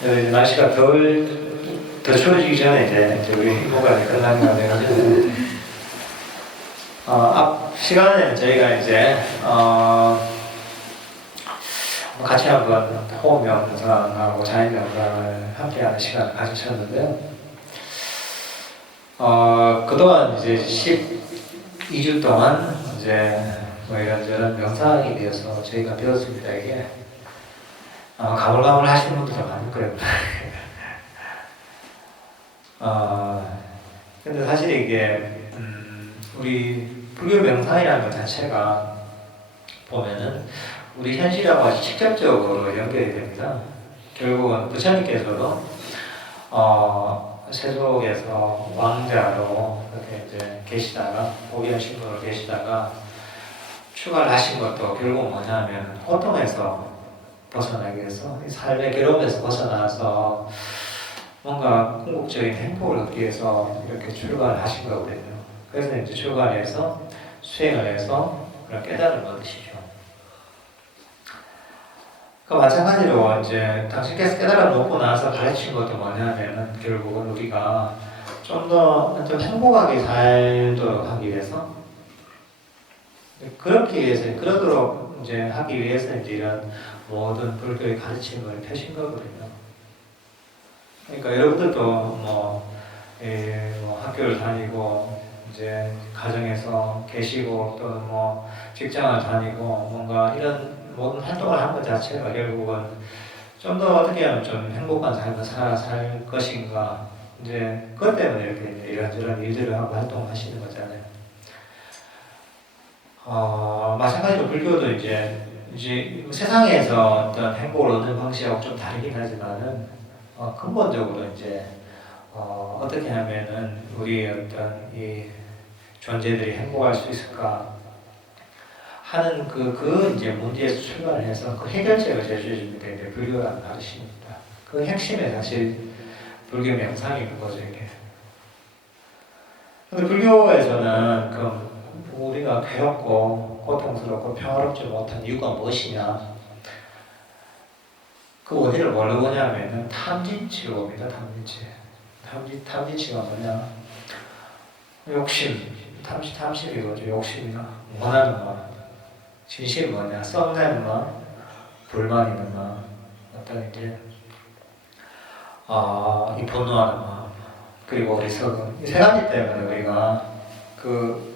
이제 날씨가 더 추워지기 전에 이제 우리 이모가 끝나는 거 같아요. 앞 시간에 저희가 이제 같이 한번 호흡 명상하고 자연 명상을 함께하는 시간을 가지셨는데요. 그동안 이제 12주 동안 이제 뭐 이런저런 명상에 대해서 저희가 배웠습니다. 이게 가물가물 하시는 분들도 많을 거예요. 근데 사실 이게 우리 불교 명상이라는 것 자체가 보면은 우리 현실하고 아주 직접적으로 연결이 됩니다. 결국은 부처님께서도 세속에서 왕자로 이렇게 이제 계시다가 오견 신분으로 계시다가 출가를 하신 것도 결국 뭐냐면 호통에서 벗어나기 위해서 삶의 괴로움에서 벗어나서 뭔가 궁극적인 행복을 얻기 위해서 이렇게 출가를 하신 거거든요. 그래서 이제 출가를 해서 수행을 해서 그런 깨달음을 얻으시죠. 그 마찬가지로 이제 당신께서 깨달음을 얻고 나서 가르친 것도 뭐냐면은 결국은 우리가 좀 행복하게 살도록 하기 위해서 그러도록 이제 하기 위해서 이제 이런 모든 불교의 가르침을 펴신 거거든요. 그러니까 여러분들도 뭐 학교를 다니고 이제 가정에서 계시고 또는 뭐 직장을 다니고 뭔가 이런 모든 활동을 한 것 자체가 결국은 좀 더 어떻게 하면 좀 행복한 삶을 살 것인가 이제 그것 때문에 이렇게 이런저런 일들을 하고 활동하시는 거잖아요. 마찬가지로 불교도 이제 세상에서 어떤 행복을 얻는 방식하고 좀 다르긴 하지만은 근본적으로 이제 어떻게 하면은 우리 어떤 이 존재들이 행복할 수 있을까 하는 그 이제 문제에서 출발을 해서 그 해결책을 제시해줍니다. 이제 불교라는 가르침입니다. 그 핵심에 사실 불교 명상인 거죠, 이게. 근데 불교에서는 그 우리가 괴롭고 고통스럽고 평화롭지 못한 이유가 무엇이냐? 그 원인을 뭘로 보냐면은 탐진치로 봅니다. 탐진치가 뭐냐? 욕심, 탐심이거죠. 욕심이나 원하는 마음. 진실이 뭐냐? 썩내는 마음, 불만 있는 마음, 어떤 이제 이 분노하는 마음, 그리고 어리석음. 이 세 가지 때문에 우리가 그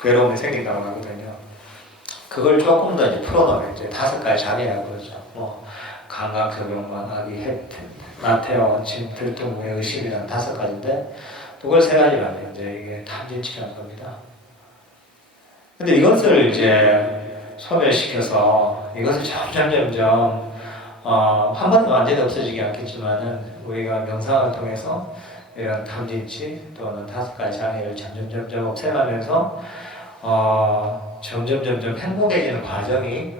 괴로움이 생긴다고 하거든요. 그걸 조금 더 이제 풀어놓으면 이제 5가지 장애라고 그러죠. 뭐 감각, 적용만, 악의, 나태와 원침, 들뚱무의 의심이라는 5가지인데 그걸 3가지라면 이제 이게 탐진치라는 겁니다. 근데 이것을 이제 소멸시켜서 이것을 점점 한 번도 완전히 없어지지 않겠지만은 우리가 명상을 통해서 이런 탐진치 또는 5가지 장애를 점점 없애가면서 점점 행복해지는 과정이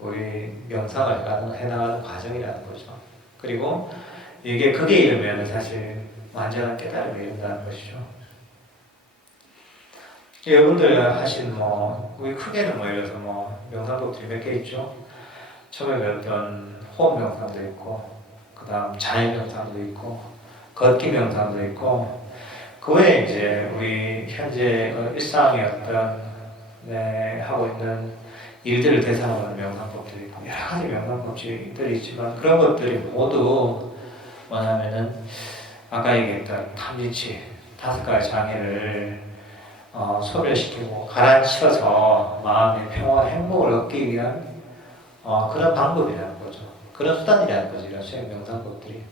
우리 명상을 해나가는 과정이라는 거죠. 그리고 그게 이르면 사실 완전한 깨달음이 이른다는 것이죠. 여러분들 하신 우리 크게는 예를 들어서 명상법들이 몇 개 있죠. 처음에 배웠던 호흡 명상도 있고, 그 다음 자연 명상도 있고, 걷기 명상도 있고, 그 외에 이제 우리 현재 일상의 어떤 하고 있는 일들을 대상으로 하는 명상법들이 있고, 여러 가지 명상법들이 있지만 그런 것들이 모두 뭐냐면은 아까 얘기했던 탐진치 5가지 장애를 소멸시키고 가라앉혀서 마음의 평화, 행복을 얻기 위한 그런 방법이라는 거죠. 그런 수단이라는 거죠. 이런 수행 명상법들이.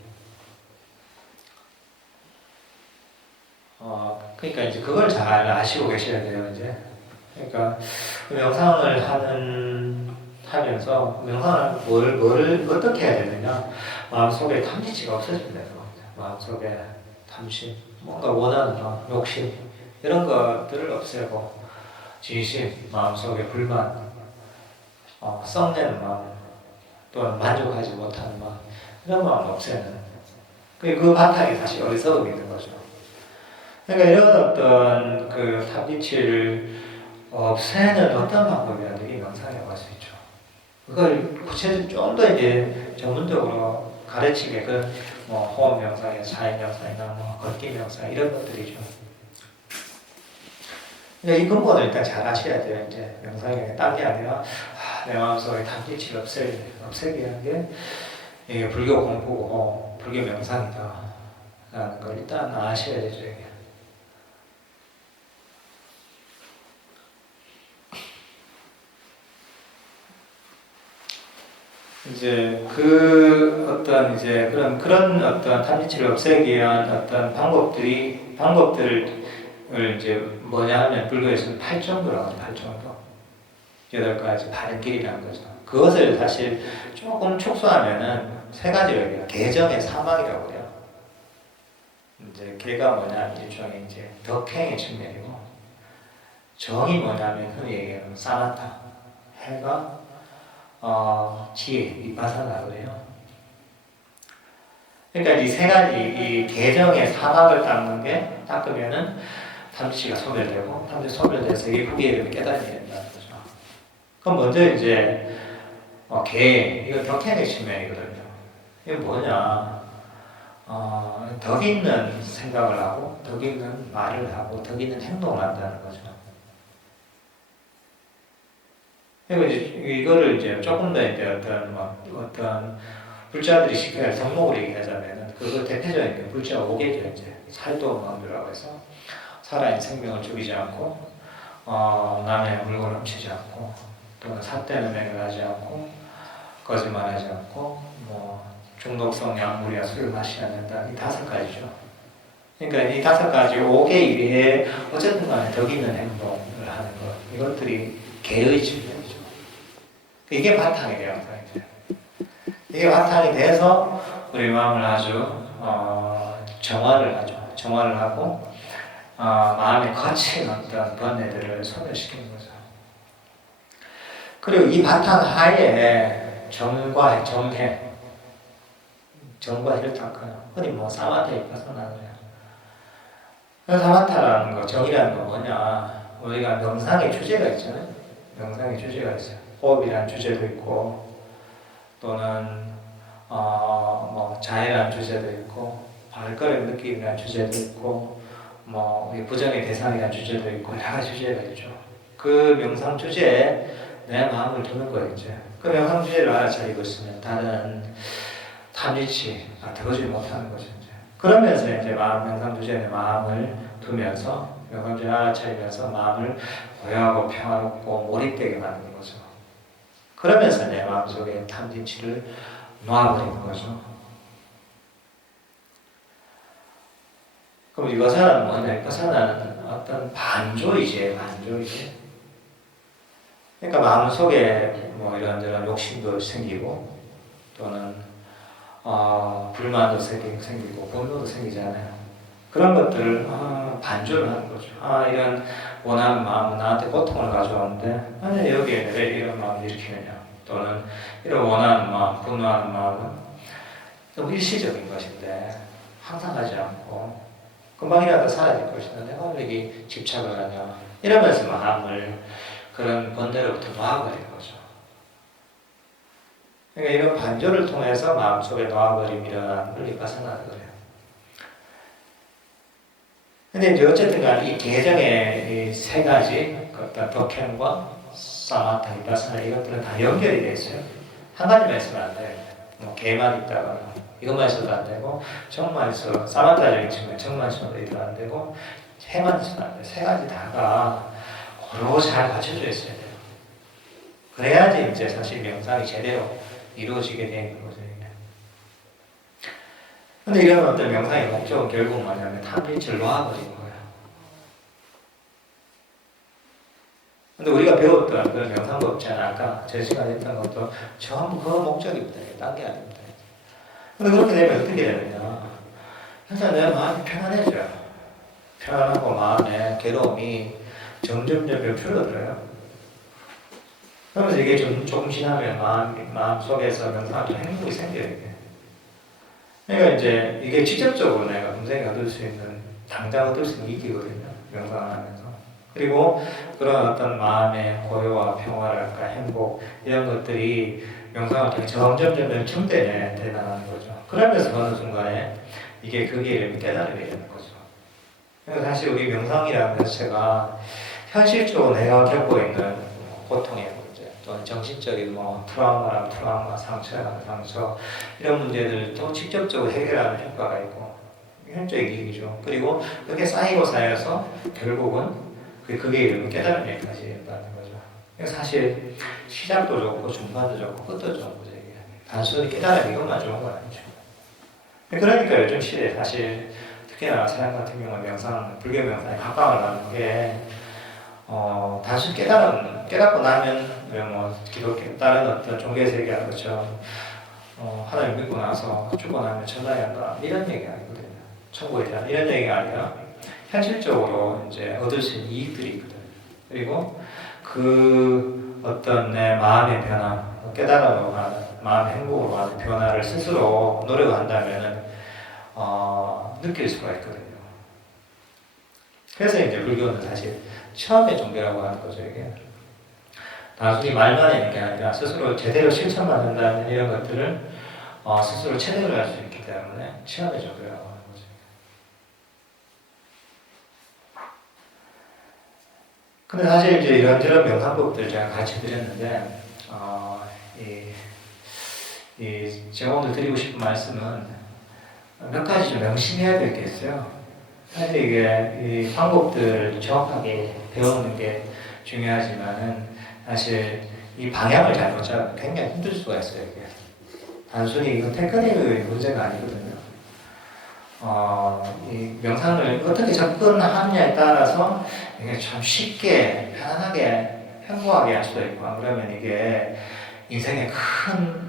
그러니까 이제 그걸 잘 아시고 계셔야 돼요. 이제 그러니까 그 명상을 하면서 명상을 뭘 어떻게 해야 되느냐? 마음속에 탐진치가 없어진다는 겁니다. 마음속에 탐심, 뭔가 원하는 마음, 욕심 이런 것들을 없애고 진심, 마음속에 불만, 썩내는 마음, 또는 만족하지 못하는 마음 이런 마음을 없애는 그 바탕에 사실 어리석음이 있는 거죠. 그러니까 이런 어떤 그 탐진치를 없애는 어떤 방법이라도 이 명상이라고 할 수 있죠. 그걸 구체적으로 좀 더 이제 전문적으로 가르치게 그뭐 호흡 명상이나 자연 명상이나 뭐 걷기 명상 이런 것들이죠. 이 근본을 일단 잘 아셔야 돼요. 이제 명상이 딴 게 아니라 내 마음속에 탐진치를 없애기 위한 게 이게 불교 공부고 불교 명상이다 라는 걸 일단 아셔야 되죠. 이게. 이제 그런 어떤 탐진치를 없애기 위한 어떤 방법들을 이제 뭐냐 하면 불교에서는 8정도라고 하죠. 8정도. 8가지 바른 길이라는 거죠. 그것을 사실 조금 축소하면은 3가지로 얘기해요. 개정의 사막이라고 그래요. 이제 개가 뭐냐면 일종의 이제 덕행의 측면이고, 정이 뭐냐면 흔히 얘기하는 사마타, 해가 지혜, 비파사나 그래요. 그러니까 이 3가지 이 개정의 사막을 닦으면은 탐진치가 소멸되고, 탐진치 소멸돼서 이게 후기에 이름이 깨달음이 된다는 거죠. 그럼 먼저 이제 이거 덕행의 측면이거든요. 이게 뭐냐? 덕 있는 생각을 하고, 덕 있는 말을 하고, 덕 있는 행동을 한다는 거죠. 그리고 이거를 이제 조금 더 이제 어떤 불자들이 쉽게 성목으로 얘기하자면은 그거 대표적인 게 불자 5개죠. 이제 살도망주라고 해서 살아있는 생명을 죽이지 않고, 남의 물건을 훔치지 않고, 또는 삿대는 맹행하지 않고, 거짓말하지 않고, 뭐 중독성 약물이나 술을 마시지 않는다. 이 5가지죠. 그러니까 이 5가지 5개 이외에 어쨌든 간에 덕 있는 행동을 하는 것, 이것들이 개의 측면이죠. 이게 바탕이 돼요. 이게 바탕이 돼서 우리 마음을 아주 정화를 하죠. 정화를 하고 마음에 거친 어떤 번뇌들을 소멸시키는 거죠. 그리고 이 바탕 하에 정과 정과를 닦아요. 흔히 뭐 사마타 이파사나예요. 사마타라는 거, 정이라는 거 뭐냐? 우리가 명상의 주제가 있잖아요. 명상의 주제가 있어요. 호흡이라는 주제도 있고, 또는 뭐 자해라는 주제도 있고, 발걸음 느낌이라는 주제도 있고, 뭐 부정의 대상이라는 주제도 있고, 여러 가지 주제가 있죠. 그 명상 주제에 내 마음을 두는 거예요. 이제 그 명상 주제를 알아차리고 있으면 다른 탐진치가 들어오지 못하는 거죠. 이제 그러면서 이제 명상 주제에 내 마음을 두면서 명상 주제를 알아차리면서 마음을 고요하고 평화롭고 몰입되게 만드는 거죠. 그러면서 내 마음속에 탐진치를 놓아버리는 거죠. 그럼 이것은 뭐냐? 이것은 어떤 반조이지. 그러니까 마음속에 뭐 이런저런 욕심도 생기고, 또는 불만도 생기고, 분노도 생기잖아요. 그런 것들을 반조를 하는 거죠. 이런 원하는 마음은 나한테 고통을 가져오는데, 아니 여기에 왜 이런 마음을 일으키느냐? 또는 이런 원하는 마음, 분노하는 마음은 좀 일시적인 것인데 항상 하지 않고 금방이라도 사라질 것이다. 내가 왜 이게 집착을 하냐? 이러면서 마음을 그런 번뇌로부터 놓아버리는 거죠. 그러니까 이런 반조를 통해서 마음속에 놓아버림이라는 걸 위파사나라고 그래요. 근데 이제 어쨌든 간에 이 개정의 이 3가지 어떤 덕행과 사마타, 위파사나 이것들은 다 연결이 되어 있어요. 한 가지만 있으면 안 돼요. 뭐 개만 있다거나 이것만 있어도 안 되고, 정만 있어 사마타적인 측면, 정만 있어도 안 되고, 해만 있으면 안 돼요. 3가지 다가 고루 잘 갖춰져 있어야 돼요. 그래야지 이제 사실 명상이 제대로 이루어지게 되는 거죠. 근데 이런 어떤 명상의 목적은 결국 뭐냐면 탐진치를 놓아버리는 거예요. 근데 우리가 배웠던 그런 명상법 있잖아요. 아까 제 시간에 했던 것도 전부 그 목적입니다. 딴 게 아닙니다. 근데 그렇게 되면 어떻게 되느냐? 그래서 내 마음이 편안해져요. 편안하고 마음의 괴로움이 점점 줄어들어요. 그러면서 이게 조금 지나면 마음 속에서 명상하는 행복이 생겨요. 그러니까 이제 이게 직접적으로 내가 금생에 얻을 수 있는, 당장 얻을 수 있는 이익이거든요. 명상을 하면서. 그리고 그런 어떤 마음의 고요와 평화랄까 행복 이런 것들이 명상을 통해 점점 첨대나가는 거죠. 그러면서 어느 순간에 이게 그게 이름이 깨달음이 되는 거죠. 그래서 사실 우리 명상이라는 자체가 현실적으로 내가 겪고 있는 고통의 문제, 또는 정신적인 트라우마랑 트라우마, 상처랑 상처 이런 문제들도 직접적으로 해결하는 효과가 있고 현적인 얘기죠. 그리고 그게 쌓이고 쌓여서 결국은 그게 이름이 깨달음에까지 있다는 거죠. 그래서 사실 시작도 좋고 중간도 좋고 끝도 좋은 거죠. 이게 단순히 깨달음 이것만 좋은 건 아니죠. 그러니까 요즘 시대에 사실 특히나 서양 같은 경우는 명상, 불교 명상에 각광을 받는 게 단순히 깨닫고 나면 기독교 다른 어떤 종교 세계하는 것처럼 하나님 믿고 나서 죽고 나면 천당에 간다 이런 얘기가 아니거든요. 천국에 대한 이런 얘기가 아니라 현실적으로 이제 얻을 수 있는 이익들이 있거든요. 그리고 그 어떤 내 마음의 변화, 깨달음으로 가는 마음 행복으로 가는 변화를 스스로 노력한다면은 느낄 수가 있거든요. 그래서 이제 불교는 사실 처음의 종교라고 하는 거죠. 이게 단순히 말만 있는 게 아니라 스스로 제대로 실천만 한다면 이런 것들을 스스로 체득을 할 수 있기 때문에 처음의 종교라고 하는 거죠. 근데 사실 이제 이런저런 명상법들 제가 가르쳐 드렸는데 제가 오늘 드리고 싶은 말씀은 몇 가지 좀 명심해야 될 게 있어요. 사실 이게 이 방법들을 정확하게 배우는 게 중요하지만은 사실 이 방향을 잘못 잡으면 굉장히 힘들 수가 있어요. 이게 단순히 이건 테크닉의 문제가 아니거든요. 이 명상을 어떻게 접근하느냐에 따라서 이게 참 쉽게 편안하게 행복하게 할 수도 있고 안 그러면 이게 인생의 큰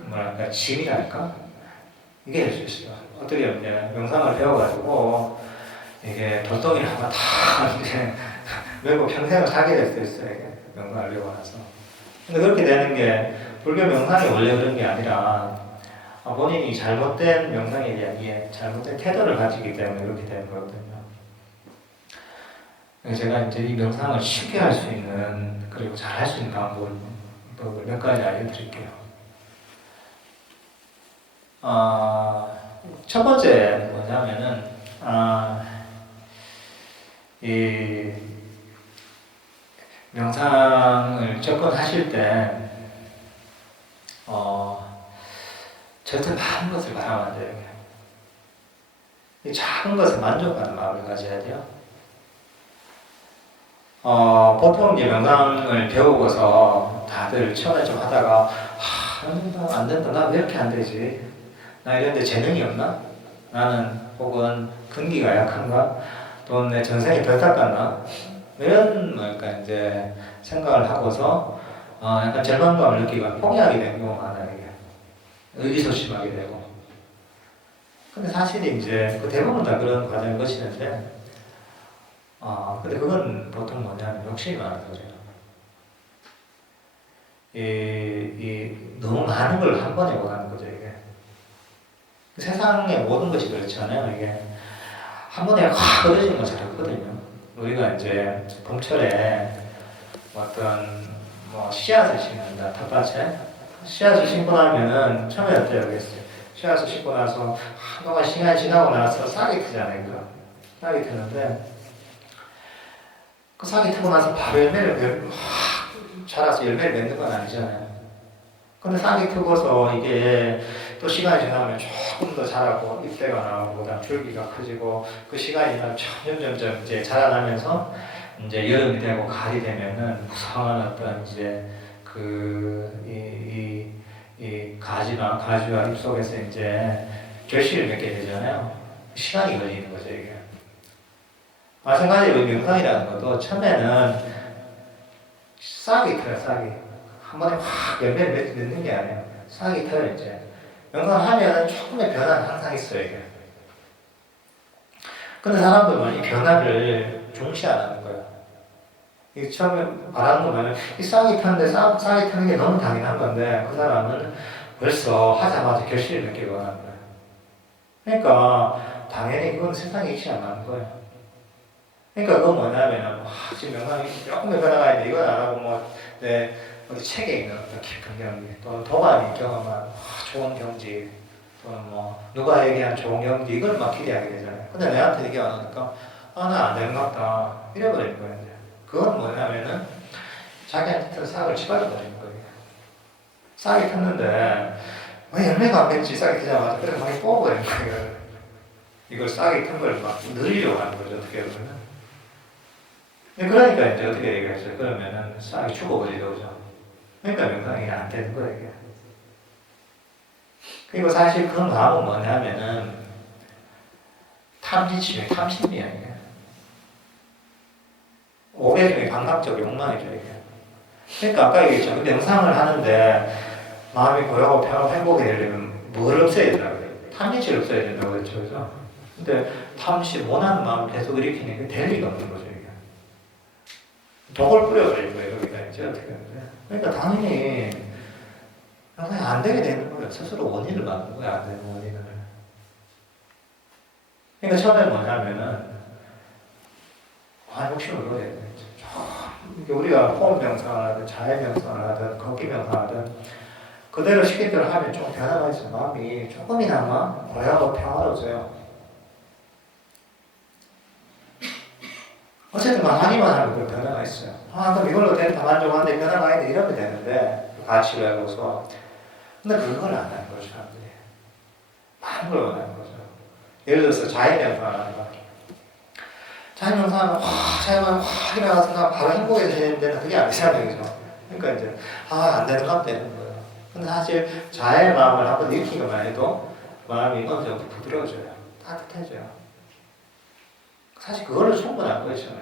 짐이랄까 이게 될 수 있어요. 어떻게 보면 명상을 배워가지고 이게 돌덩이를 하나 다 이제 메고 평생을 살게 될 수 있어요. 이게 명상을 배우고 나서. 근데 그렇게 되는 게 불교 명상이 원래 그런 게 아니라 본인이 잘못된 명상에 대한 이해, 잘못된 태도를 가지기 때문에 그렇게 되는 거거든요. 제가 이제 이 명상을 쉽게 할 수 있는 그리고 잘 할 수 있는 방법을 몇 가지 알려드릴게요. 첫 번째 뭐냐면은 이 명상을 접근하실 때 절대 많은 것을 바라면 안 돼요. 이 작은 것에 만족하는 마음을 가져야 돼요. 보통 이제 명상을 배우고서 다들 처음에 좀 하다가 안 된다. 나 왜 이렇게 안 되지? 나 이런데 재능이 없나? 나는 혹은 근기가 약한가? 또는 내 전생에 별 닦았나? 이런 이제 생각을 하고서 약간 절망감을 느끼고 포기하게 되는 경우가 많아요. 이게 의기소침하게 되고. 근데 사실 이제 대부분 다 그런 과정을 거치는데, 근데 그건 보통 뭐냐면 욕심이 많은 거죠. 너무 많은 걸 한 번에 원하는 거죠, 이게. 세상의 모든 것이 그렇잖아요, 이게. 한 번에 확 얻어지는 건 잘 없거든요. 우리가 이제 봄철에 어떤 씨앗을 심는다, 텃밭에. 씨앗을 심고 나면은 처음에 어때요, 그랬어요? 씨앗을 심고 나서 한동안 시간이 지나고 나서 싹이 트잖아요, 그거. 싹이 트는데, 그 싹이 트고 나서 바로 열매를 확 자라서 열매를 맺는 건 아니잖아요. 근데 싹이 트고서 이게 또 시간이 지나면 조금 더 자라고 잎대가 나오고 그다음 줄기가 커지고 그 시간이 지나면 점점 이제 자라나면서 이제 여름이 되고 가을이 되면은 무성한 어떤 이제 이 가지와 잎 속에서 이제 결실을 맺게 되잖아요. 시간이 걸리는 거죠, 이게. 마찬가지로 명상이라는 것도 처음에는 싹이 터요, 싹이. 한 번에 확 열매를 맺는 게 아니에요. 싹이 터요, 이제. 명상하면 조금의 변화는 항상 있어요, 이게. 근데 사람들은 이 변화를 중시 안 하는 거예요. 이 처음에 말하는 거 뭐냐면, 이 싹이 타는데 싹이 타는 게 너무 당연한 건데, 그 사람은 벌써 하자마자 결실을 느끼고 하는 거예요. 그러니까, 당연히 그건 세상에 있지 않는 거예요. 그러니까 그건 뭐냐면, 지금 명상이 조금의 변화가 있는데, 이건 안 하고 어디 책에 있는 어떤 깊은 경지, 또는 도가니 경험한 좋은 경지, 또는 뭐 누가 얘기한 좋은 경기 이걸 막 기대하게 되잖아요. 근데 내한테 얘기 안 하니까 나 안 되는 것 같다 이래버리는 거예요. 이제. 그건 뭐냐면은 자기한테 싹을 집어버리는 거예요. 싹이 텄는데 왜 열매가 안 맺지? 싹이 트자마자 그래서 막 뽑아버리는 거예요. 이걸 싹이 튼 걸 막 늘리려고 하는 거죠. 어떻게 보면. 그러니까 이제 어떻게 얘기했어요? 그러면은 싹이 죽어버리죠. 그러니까 명상이 안 되는 거예요. 이게. 그리고 사실 그 마음은 뭐냐면은 탐진치예요. 탐심이야 이게. 오해 중에 감각적 욕망이죠 이게. 그러니까 아까 얘기했죠. 명상을 하는데 마음이 고요하고 편하고 행복이 되려면 뭘 없애야 된다고요? 탐진치를 없애야 된다고 그랬죠. 그죠? 근데 탐심, 원하는 마음을 계속 일으키는 게 될 리가 없는 거죠 이게. 독을 뿌려버린 거예요 여기다 이제 어떻게 하는데. 그러니까 당연히 명상이 안 되게 되는 거예요. 스스로 원인을 만든 거예요. 안 되는 원인을. 그러니까 처음에 뭐냐면은 욕심을 넣어야 돼요. 우리가 호흡 명상을 하든 자해 명상을 하든 걷기 명상을 하든 그대로 시킨 대로 하면 좀 변화가 있어요. 마음이 조금이나마 고요하고 평화로워져요. 어쨌든 하기만 하면 그 변화가 있어요. 그럼 이걸로 된다 만족하는데 변화가 있는데 이러면 되는데 가치를 알고서 근데 그걸 안 하는 거죠. 사람들이 많은 걸 원하는 거죠. 예를 들어서 자해 명상을 하는 거. 자해 명상하면 자해만 일어나서 나 바로 행복해지는 데는 그게 안 되잖아요. 그죠? 그러니까 이제 안 되는 건 되는 거예요. 근데 사실 자해의 마음을 한번 일으키기만 해도 마음이 어느 정도 부드러워져요. 따뜻해져요. 사실 그걸로 충분한 거죠.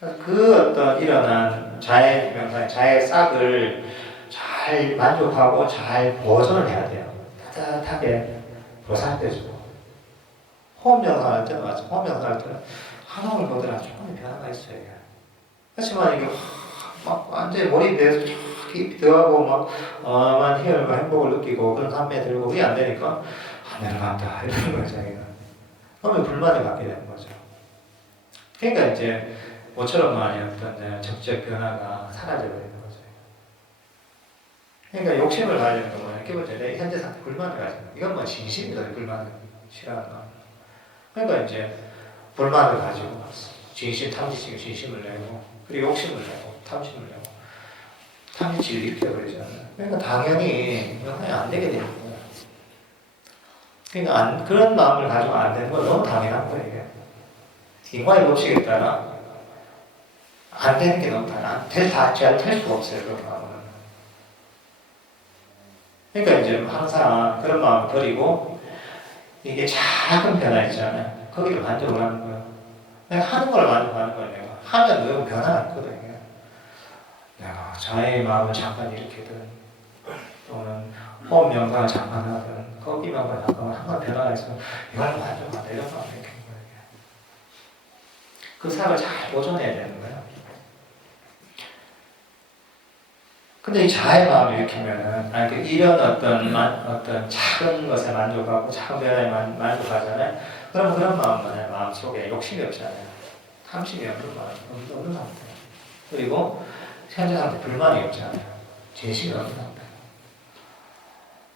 그 어떤 일어난 자해 명상, 자해 싹을 잘 만족하고 잘 보존을 해야 돼요. 따뜻하게 보살펴주고. 호흡 명상할 때는 맞죠. 호흡 명상할 때는 한호흡을 보더라 조금 변화가 있어요. 그렇지만 이게 막 완전히 몰입돼서 깊이 들어가고 막 희열과 행복을 느끼고 그런 감매 들고 그게 안 되니까 내려간다 이러는 거예요. 자기가. 그러면 불만을 갖게 되는 거죠. 그러니까 이제 모처럼 아니었던 적적 변화가 사라져버리는 거죠. 그러니까 욕심을 가지는 건 뭐냐. 기본적으로 내 현재 상태 불만을 가지는 거. 이건 뭐 진심이거든요. 불만을 싫어하는 거. 그러니까 이제 불만을 가지고 진심, 탐지치고 진심을 내고 그리고 욕심을 내고 탐심을 내고 탐지치를 일으켜버리잖아요. 그러니까 당연히 명상이 안 되게 되는 거예요. 그러니까 그런 마음을 가지고 안 되는 건 너무 당연한 거예요. 이게. 인과의 법칙에 따라 안 되는 게 너무 당연한 잘 될 수가 없어요. 그런 마음은. 그러니까 이제 항상 그런 마음을 버리고 이게 작은 변화 있잖아요. 거기를 만족을 하는 거예요. 내가 하는 걸 만족하는 거예요. 내가 하면 너무 변화가 있거든요. 내가 자의 마음을 잠깐 일으키든 또는 호흡 명상을 잠깐 하든 걷기 명상을 잠깐 한번 변화가 있으면 이걸로 만족한다 이런 마음을 일으키는 거예요. 그 사람을 잘 보존해야 되는 거예요. 근데 이 자의 마음을 일으키면은 이런 어떤 작은 것에 만족하고 작은 변화에 만족하잖아요. 그럼 그런 마음은 마음 속에 욕심이 없잖아요. 탐심이 없는 상태. 그리고 현재 상태 불만이 없잖아요. 진심이 없는 상태.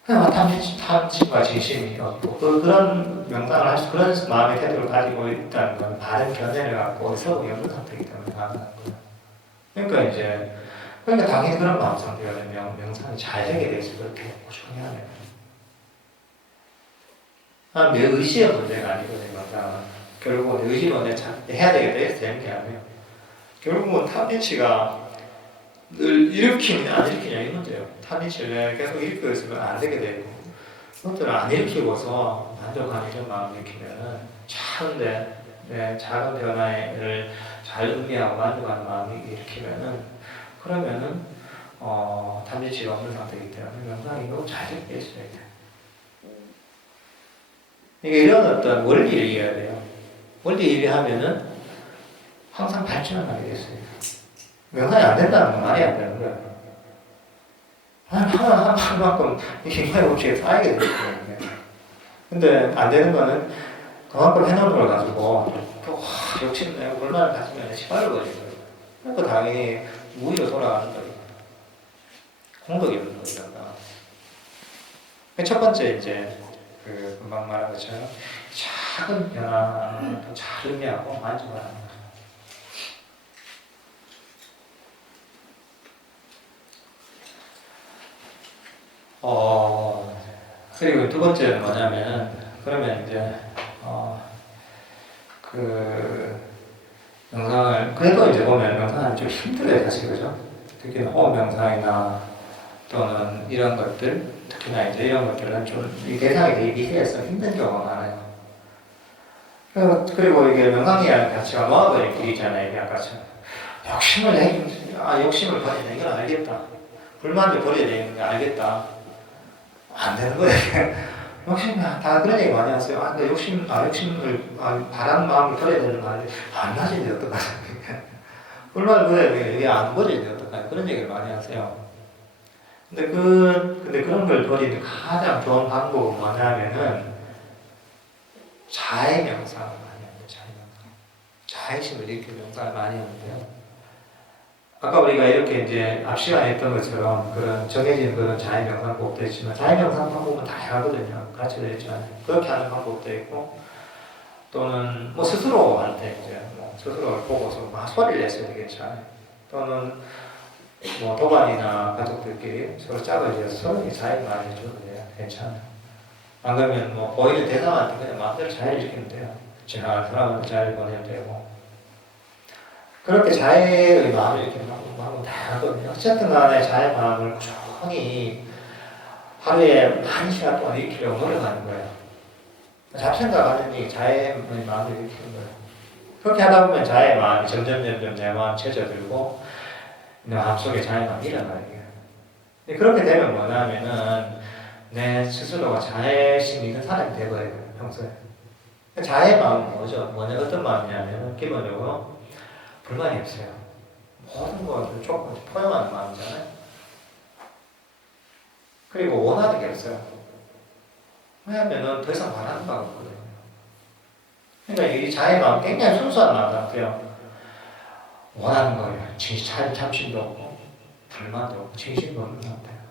그냥 탐심과 진심이 없고 그런 명상을 할 수, 그런 마음의 태도를 가지고 있다는 건 바른 견해를 갖고 서로 없는 상태이기 때문에 가능한 거예요. 그러니까 당연히 그런 마음 상태가 되면 명상이 잘 되게 돼서 그렇게 꾸준히 하면 내 의지의 문제가 아니거든요. 결국은 의지로 해야 되겠다 되는 게 아니에요. 결국은 탐진치가 늘 일으키느냐 안 일으키냐 이 문제예요. 탐진치를 계속 일으키고 있으면 안 되게 되고 그것들을 안 일으키고서 만족하는 이런 마음을 일으키면은 작은 변화를 잘 의미하고 만족하는 마음을 일으키면은 그러면은 탐진치가 없는 상태이기 때문에 명상이 너무 잘 되게 있어야 돼요. 이런 어떤 원리를 이해해야 돼요. 원리 이해하면은 항상 발전을 하게 됐어요. 명상이 안 된다는 건 말이 안 되는 거예요. 하나만큼 인간의 법칙에 쌓이게 되는 거예요. 근데 안 되는 거는 그만큼 해놓은 걸 가지고 또 욕심내고 불만을 가지면 시발로 버리는 거예요. 그러니까 당연히 무의로 돌아가는 거예요. 공덕이 없는 거예요. 첫 번째 이제 그 금방 말한 것처럼 작은 변화를 잘 의미하고 만족을 하는 거예요. 그리고 두 번째는 뭐냐면, 그러면 이제, 그, 명상을, 그래도 이제 보면 명상은 좀 힘들어요, 사실, 그죠? 특히 호흡 명상이나 또는 이런 것들, 특히나 이제 이런 것들은 좀 이 대상이 되게 미세해서 힘든 경우가 많아요. 그리고 이게 명상이라는 가치가 노아버릴 길이 있잖아요, 이게 아까처럼. 욕심을 버려야 돼. 이건 알겠다. 불만을 버려야 되는 게 알겠다. 안 되는 거예요. 다 그런 얘기 많이 하세요. 바라는 마음을 버려야 되는 거 아닌데, 안 가지는데 어떡하냐. 불만을 버려야 돼. 이게 안 버리는데 어떡하냐. 그런 얘기를 많이 하세요. 근데 그런 걸 버리는 가장 좋은 방법은 뭐냐면은, 자해 명상을 많이 하는 자해 명상. 자해심을 일으키는 명상을 많이 하는데요. 아까 우리가 이렇게 이제 앞 시간에 했던 것처럼 그런 정해진 그런 자해 명상법도 있지만 자해 명상 방법은 다양하거든요. 같이 되어 있잖아요. 그렇게 하는 방법도 있고 또는 뭐 스스로한테 이제 뭐 스스로를 보고서 막 소리를 냈어야 되겠잖아요. 또는 뭐 도반이나 가족들끼리 서로 짝을 지어서 서로 자해를 많이 해줘도 돼요. 괜찮아요. 안 그러면 뭐 보이는 대상한테 그냥 마음대로 자해를 시키면 돼요. 지나가는 사람한테 자해를 보내면 되고 그렇게 자해의 마음을 이렇게 마음은 다양하거든요. 어쨌든 간에 자해의 마음을 꾸준히 하루에 한 시간 동안 일으키려고 노력하는 거예요. 잡생각하는 자해의 마음을 일으키는 거예요. 그렇게 하다 보면 자해의 마음이 점점 내 마음 채져들고 내 마음속에 자해의 마음이 일어나요. 그렇게 되면 뭐냐면은 내 스스로가 자애심이 있는 사람이 되버려요, 평소에. 자애의 마음은 뭐죠? 어떤 마음이냐면 기본적으로 불만이 없어요. 모든 것을 조금 포용하는 마음이잖아요. 그리고 원하는 게 없어요. 왜냐하면 더 이상 바라는 바가 없거든요. 그러니까 이 자의 마음 굉장히 순수한 마음 같아요. 원하는 거예요. 참심도 없고 불만도 없고 진심도 없는 상태예요.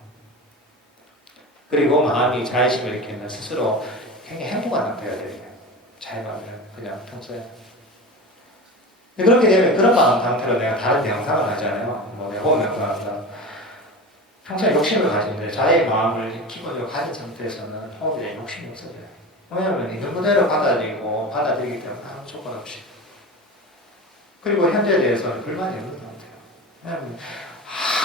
그리고 마음이 자의심을 일으키면 스스로 굉장히 행복한 상태가 돼요. 자의 마음을 그냥 평소에. 그렇게 되면 그런 마음 상태로 내가 다른 명상을 하잖아요. 뭐 내가 호흡 명상을 한다. 평소에 욕심을 가지는데 자의 마음을 기본적으로 가진 상태에서는 호흡에 대한 욕심이 없어져요. 왜냐하면 있는 그대로 받아들이기 때문에 아무 조건 없이. 그리고 현재에 대해서는 불만이 없는 상태예요. 왜냐하면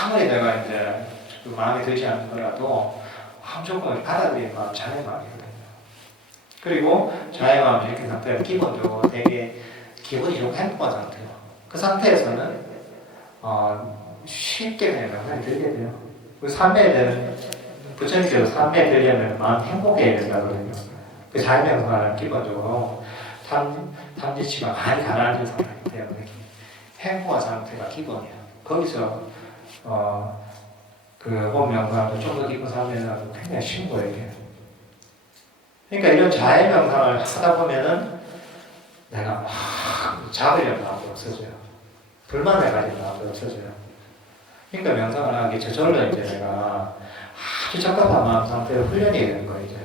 아무리 내가 이제 그 마음에 들지 않는 거라도 아무 조건을 받아들이는 마음, 자의 마음이거든요. 그리고 자의 마음을 일으킨 상태가 기본적으로 되게 기분이 좀 행복한 상태예요. 그 상태에서는 쉽게 그냥 명상이 들게 돼요. 그 삼매에 되는 부처님께서 삼매에 들려면 마음 행복해야 된다거든요. 그 자유명상은 기본적으로 탐지치가 많이 가라앉은 상태이기 때문에 행복한 상태가 기본이에요. 거기서 그 호흡명상도 좀 더 깊은 삼매는 굉장히 쉬운 거예요. 이게. 그러니까 이런 자유명상을 하다 보면은 내가 막 잡으려는 마음도 없어져요. 불만을 가진 마음도 없어져요. 그러니까 명상을 하기 저절로 이제 내가 아주 적합한 마음 상태로 훈련이 되는 거예요, 이제.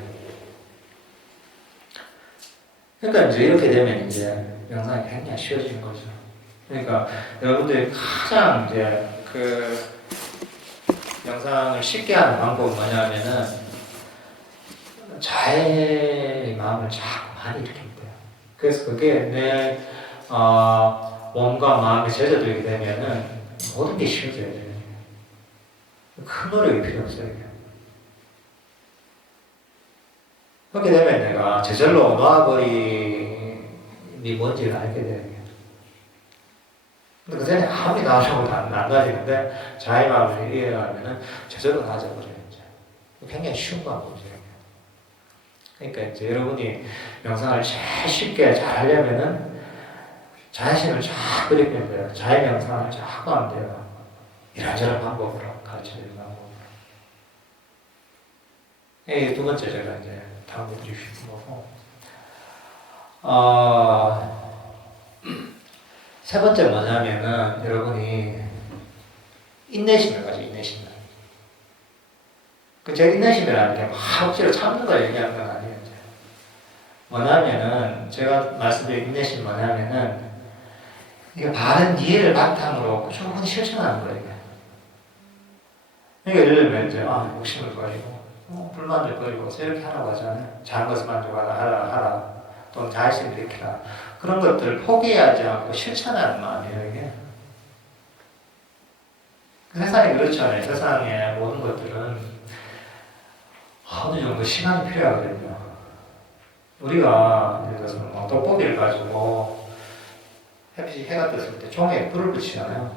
그러니까 이제 이렇게 되면 이제 명상이 굉장히 쉬워지는 거죠. 그러니까 여러분들이 가장 이제 그 명상을 쉽게 하는 방법은 뭐냐면은 자의 마음을 자꾸 많이 일으키면 돼요. 그래서 그게 내 몸과 마음에 젖어들게 되면은 모든 게 쉬워져야 돼요. 큰 노력이 필요 없어요. 그렇게 되면 내가 저절로 놔버림이 뭔지를 알게 돼요. 근데 그 전에 아무리 나오려고 안 가지는데 자의 마음을 이해하면은 저절로 나아져버려요. 굉장히 쉬운 방법이에요. 그러니까 이제 여러분이 명상을 제일 쉽게 잘 하려면은 자신을 자꾸 일으키면 돼요. 자의 명상을 자꾸 하면 돼요. 이런저런 방법으로 가르쳐드리는 방법으로. 이게 두 번째 제가 이제 당부 드리고 싶은 거고. 세 번째 뭐냐면은 여러분이 인내심을 가지고 인내심을. 제 인내심이라는 게 막 억지로 참는 걸 얘기하는 건 아니에요. 이제. 뭐냐면은, 제가 말씀드린 인내심 뭐냐면은, 이게 바른 이해를 바탕으로 꾸준히 실천하는 거예요. 그러니까 예를 들면 이제, 욕심을 버리고, 불만을 버리고, 이렇게 하라고 하잖아요. 작은 것을 만족하라, 하라. 또는 자의심을 일으키라. 그런 것들을 포기하지 않고 실천하는 마음이에요, 이게. 세상이 그렇잖아요. 세상의 모든 것들은 어느 정도 시간이 필요하거든요. 우리가 예를 들어서 돋보기를 가지고 햇빛이 해가 떴을 때 종이에 불을 붙이잖아요.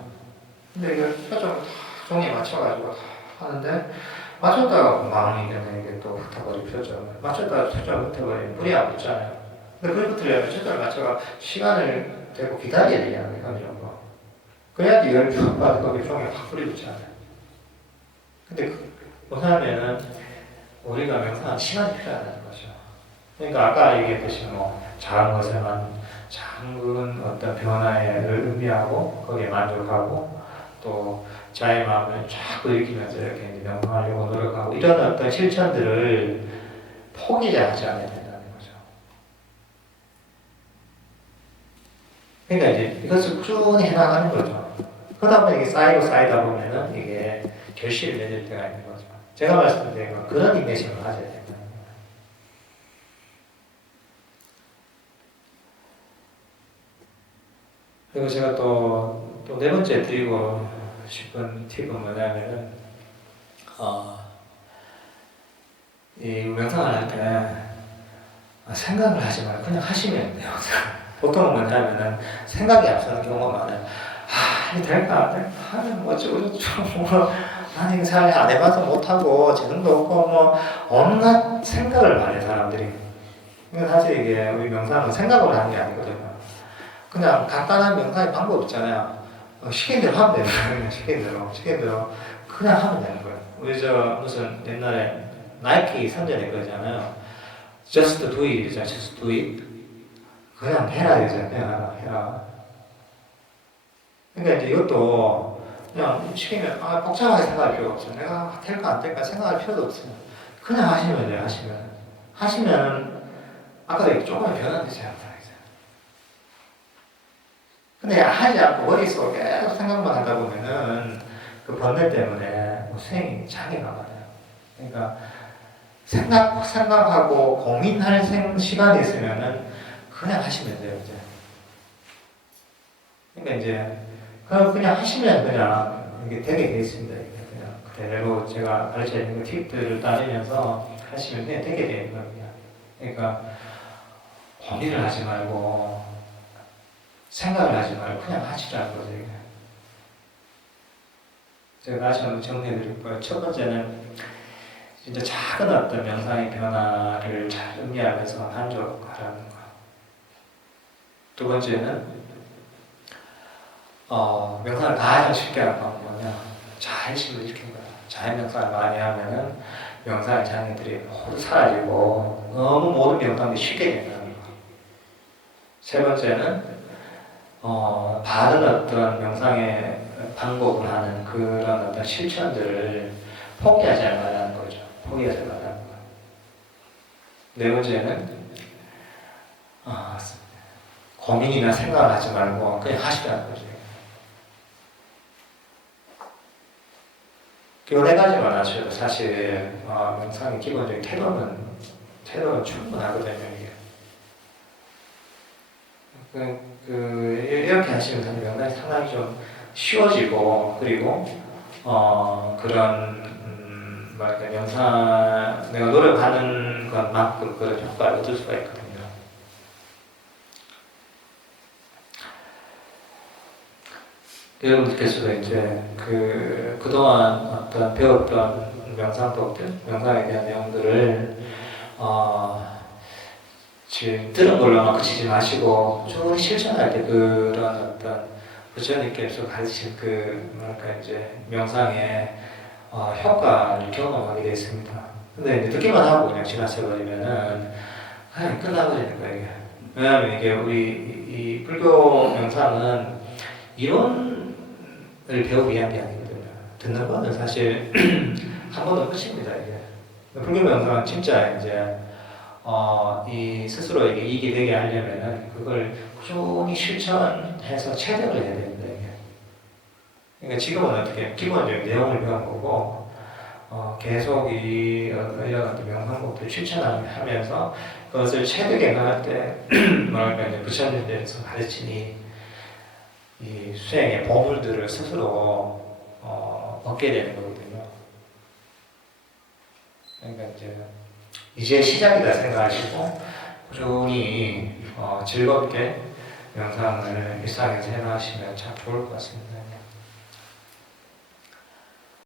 근데 이걸 표정을 다 종이에 맞춰가지고 하는데 맞췄다가 망이 되면 이게 또 흩어버리고 표정을 맞췄다가 표정을 흩어버리면 불이 안 붙잖아요. 근데 불이 붙으려면 초점을 맞춰가 시간을 대고 기다려야 되잖아요. 어느 정도. 그래야지 열이 쭉 빠져 거기 종이에 확 불이 붙잖아요. 근데 뭐냐면은 우리가 명상한 시간이 필요하다는 거죠. 그러니까 아까 얘기했듯이 작은 것에만 작은 어떤 변화를 의미하고 거기에 만족하고 또 자의 마음을 자꾸 일으키면서 이렇게 명상하려고 노력하고 이런 어떤 실천들을 포기하지 않아야 된다는 거죠. 그러니까 이제 이것을 꾸준히 해나가는 거죠. 그러다 보니 이게 쌓이다 보면은 이게 결실을 맺을 때가 있는 거죠. 제가 말씀드린 건 그런 인내심을 가져야 된다는 거예요. 그리고 제가 또 네 번째 드리고 싶은 팁은 뭐냐면은, 이 명상을 할 때 생각을 하지 말고 그냥 하시면 돼요. 보통은 뭐냐면은 생각이 앞서는 경우가 많아요. 이게 될까 안 될까 하면 어쩌고저쩌고 아니 이거 잘 안 해봐서 못하고 재능도 없고 온갖 생각을 많이 해요 사람들이. 그러니까 사실 이게 우리 명상은 생각으로 하는 게 아니거든요. 그냥 간단한 명상의 방법 있잖아요. 시킨 대로 하면 돼요. 시킨 대로 그냥 하면 되는 거예요. 우리 무슨 옛날에 나이키 선전에 그러잖아요. Just do it 이잖아요. Just do it. 그냥 해라 이잖아요. 그냥 해라. 그러니까 이제 이것도 그냥 시키면 복잡하게 생각할 필요가 없어요. 내가 될까 안 될까 생각할 필요도 없어요. 그냥 하시면 돼요. 하시면 아까도 얘기 조금의 변화는 되지 않다. 근데 하지 않고 머릿속에 계속 생각만 하다 보면은 그 번뇌 때문에 수행이 장애가 많아요. 그러니까 생각하고 고민할 시간이 있으면은 그냥 하시면 돼요. 이제. 그러니까 이제 그냥 하시면 그냥 이게 되게 돼 있습니다. 그냥 그대로 제가 가르쳐 있는 그 팁들을 따르면서 하시면 그냥 되게 되는 겁니다. 그러니까 고민을 하지 말고 생각을 하지 말고 그냥 하시라는 거죠. 제가 다시 한번 정리해 드릴 거예요. 첫 번째는 진짜 작은 어떤 명상의 변화를 잘 의미하면서 만족하라는 거. 두 번째는 명상을 가장 쉽게 하는 방법은 뭐냐? 자의식을 일으키는 거야. 자의 명상을 많이 하면은 명상의 장애들이 모두 사라지고 너무 모든 명상이 쉽게 된다는 거. 세 번째는 바른 어떤 명상의 방법을 하는 그런 어떤 실천들을 포기하지 말라는 거죠. 포기하지 말라는 거. 네 번째는 고민이나 생각을 하지 말고 그냥 하시라는 거죠. 그 네 가지만 하셔도 사실 명상의 기본적인 태도는 충분하거든요. 이렇게 하시면 명상이 상당히 좀 쉬워지고 그리고 그런 명상 내가 노력하는 것만큼 그런 효과를 얻을 수가 있거든요. 여러분들께서도 이제 그동안 어떤 배웠던 명상법들, 명상에 대한 내용들을 지금 들은 걸로만 그치지 마시고 쭉 실천할 때 그런 어떤 부처님께서 가르친 이제 명상의 효과를 경험하게 되어 있습니다. 근데 이제 듣기만 하고 그냥 지나쳐버리면은 그냥 끝나버리는 거예요. 이게. 왜냐하면 이게 우리 이 불교 명상은 이론을 배우기 위한 게 아니거든요. 듣는 거는 사실 한 번은 끝입니다. 이게. 불교 명상은 진짜 이제 이 스스로에게 이익이 되게 하려면은 그걸 꾸준히 실천해서 체득을 해야 된다 이게. 그러니까 지금은 어떻게 기본적인 내용을 배운 거고 계속 이 여러 같은 명상법들 실천하면서 그것을 체득해 나갈 때 뭐랄까 이제 부처님들에서 가르치니 이 수행의 보물들을 스스로 얻게 되는 거거든요. 그러니까 이제 시작이다 생각하시고 꾸준히 즐겁게 명상을 일상에서 해나가시면 참 좋을 것 같습니다.